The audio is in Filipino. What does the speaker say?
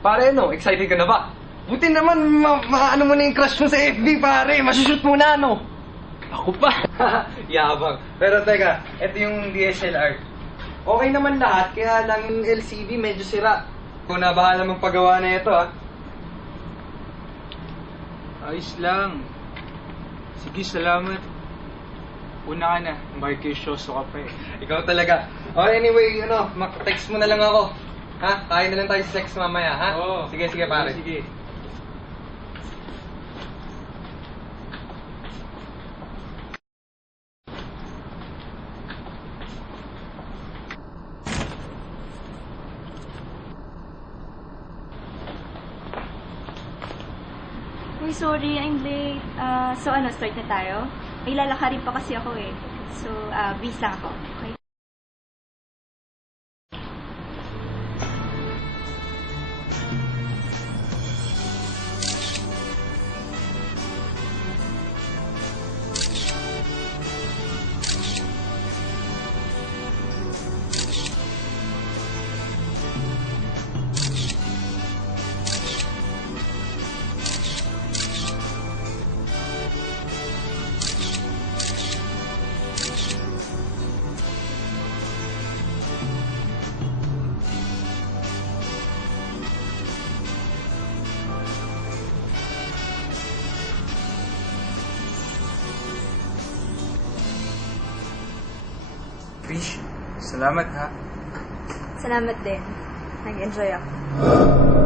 Pare, ano? Excited ka na ba? Buti naman, maano mo na yung crush mo sa FB, pare. Masushoot mo na, ano? Ako pa. Yabang. Pero teka, ito yung DSLR. Okay naman lahat, kaya lang yung LCD medyo sira. Kung na bahala mong paggawa na ito, ha? Ayos lang. Sige, salamat. Una ka na. Makikisyoso ka pa eh. Ikaw talaga. Okay, anyway, text mo na lang ako. Ha? Kain na lang tayo sa sex mamaya, ha? Oo. Sige, pare. Sige. Uy, sorry, I'm late. So start na tayo? May lalakarin pa kasi ako eh. So, bis lang ako. Okay? Fish, salamat ha. Salamat din. Nag-enjoy ako.